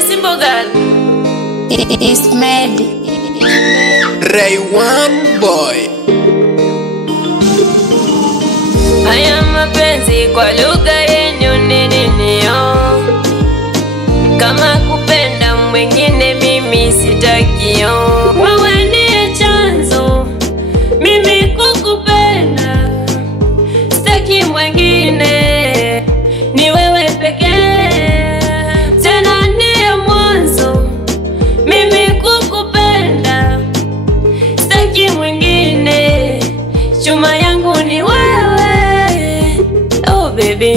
Tina Simple Girl. It's mad. Ray One Boy. Haya mapenzi kwa lugha yenu niniyo, kama kupenda mwingine mimi sitakio. Wewe ndiye chanzo mimi kukupenda, sitaki mwingine, ni wewe pekee. Tena ndiye mwanzo mimi kukupenda, sitaki mwingine, chuma yangu ni wewe. Oh baby,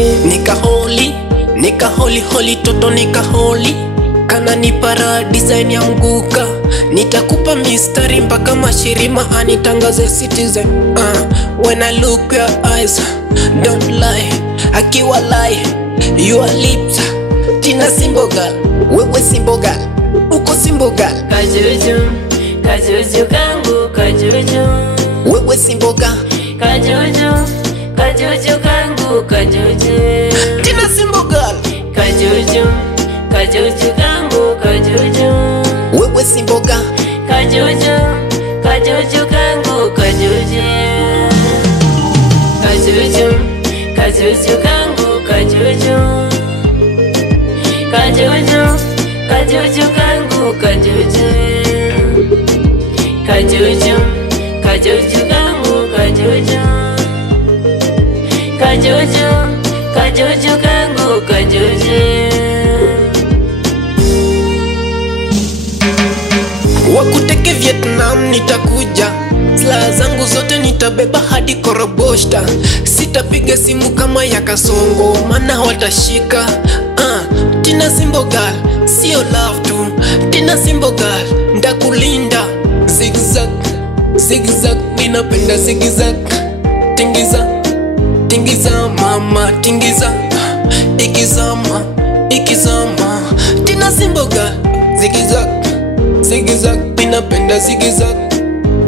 Nika holy toto nika holy. Kana ni para design ya mguka. Nitakupa mistari mpaka mashirima anitangaze Citizen. When I look your eyes, don't lie. Akiwa lie, your lips. Tina Simple Girl, wewe Simple Girl, uko Simple Girl. kajuju, kajuju kangu kajuju. Wewe Simple Girl, Kajuju, kajuju kangu kajuju. Tina Simple Girl, Kajuju, kajuju kangu kajuju. wewe Simple Girl, Kajuju, kajuju kangu kajuju. Kajuju, kajuju kangu kajuju. Kajuju, kajuju kangu kajuju. Kajuju, kajuju kangu kajuju. Kajuju, kajuju kangu kajuju. wakuteke Vietnam nitakuja. Silaha zangu zote nitabeba hadi Koroboshta. Sitapiga simu kama ya Kasongo, mana watashika. Tina Simple Girl, sio love tu. Tina Simple Girl, ndakulinda. Zigzag, zigzag, ninapenda zigzag. Tingiza, tingiza mama, tingiza. Ikizama, ikizama. Tina Simple Girl, zigzag, zigzag, ninapenda zigzag.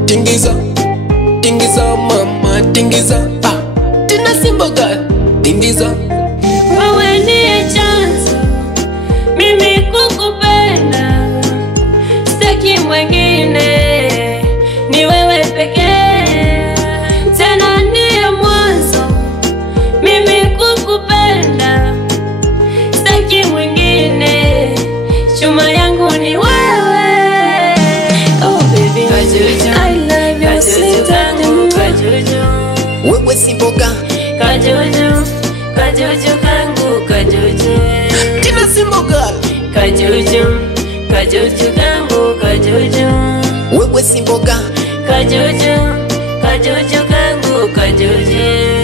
Tingiza, tingiza mama, tingiza. Tina Simple Girl, tingiza. Wewe ndiye chanzo mimi kukupenda, sitaki mwingine, ni wewe pekee. Tena ndiye mwanzo mimi kukupenda, sitaki mwingine, chuma yangu ni wewe. Oh baby, kajuju, I love you, sweet kangu kajuju. Wewe Simple Girl, Kajuju, kajuju kangu kajuju. Tina Simple Girl, Kajuju, kajuju kangu kajuju. wewe Simple Girl, Kajuju, kajuju kangu kajuju.